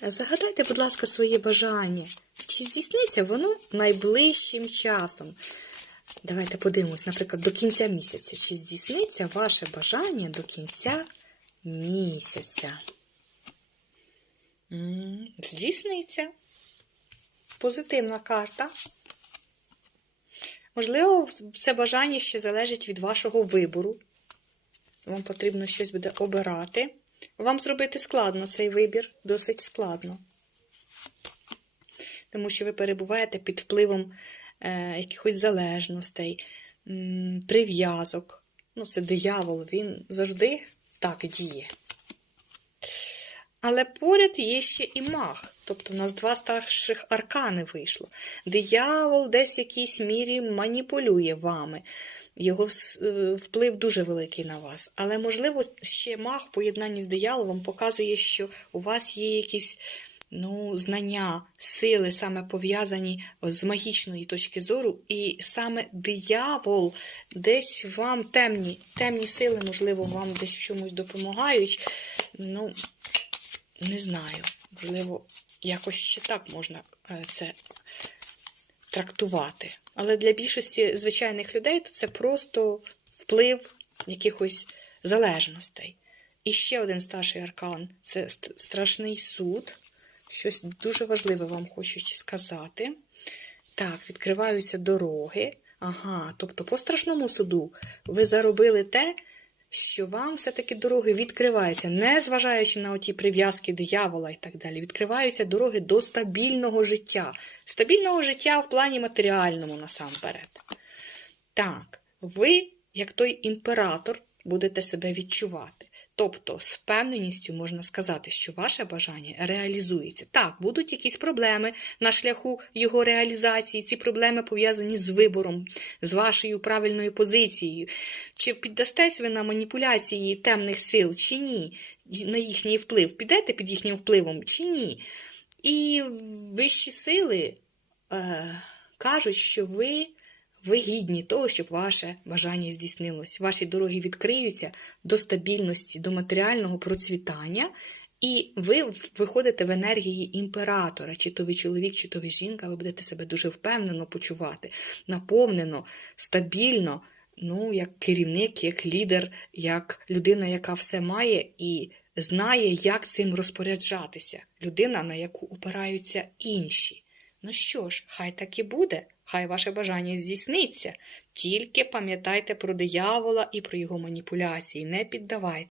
Загадайте, будь ласка, своє бажання. Чи здійсниться воно найближчим часом? Давайте подивимось, наприклад, до кінця місяця. Чи здійсниться ваше бажання до кінця місяця? Здійсниться. Позитивна карта. Можливо, це бажання ще залежить від вашого вибору. Вам потрібно щось буде обирати. Вам зробити складно цей вибір, досить складно. Тому що ви перебуваєте під впливом е, якихось залежностей, прив'язок. Ну, це диявол, він завжди так діє. Але поряд є ще і маг. Тобто у нас два старших аркани вийшло. Диявол десь в якійсь мірі маніпулює вами. Його е, вплив дуже великий на вас. Але, можливо, ще маг в поєднанні з дияволом показує, що у вас є якісь ну, знання, сили, саме пов'язані з магічної точки зору, і саме диявол десь вам темні, темні сили, можливо, вам десь в чомусь допомагають. Ну, не знаю, можливо, якось ще так можна е, це трактувати. Але для більшості звичайних людей то це просто вплив якихось залежностей. І ще один старший аркан це страшний суд. Щось дуже важливе вам хочуть сказати. Так, відкриваються дороги. Ага, тобто по страшному суду ви заробили те, що вам все-таки дороги відкриваються, не зважаючи на оті прив'язки диявола і так далі. Відкриваються дороги до стабільного життя. Стабільного життя в плані матеріальному насамперед. Так, ви, як той імператор, будете себе відчувати. Тобто, з впевненістю можна сказати, що ваше бажання реалізується. Так, будуть якісь проблеми на шляху його реалізації. Ці проблеми пов'язані з вибором, з вашою правильною позицією. Чи піддастесь ви на маніпуляції темних сил, чи ні, на їхній вплив? Підете під їхнім впливом, чи ні? І вищі сили е, кажуть, що ви. Ви гідні того, щоб ваше бажання здійснилось. Ваші дороги відкриються до стабільності, до матеріального процвітання, і ви виходите в енергії імператора, чи то ви чоловік, чи то ви жінка, ви будете себе дуже впевнено почувати, наповнено, стабільно, ну, як керівник, як лідер, як людина, яка все має і знає, як цим розпоряджатися. Людина, на яку опираються інші. Ну що ж, хай так і буде, хай ваше бажання здійсниться. Тільки пам'ятайте про диявола і про його маніпуляції, не піддавайте.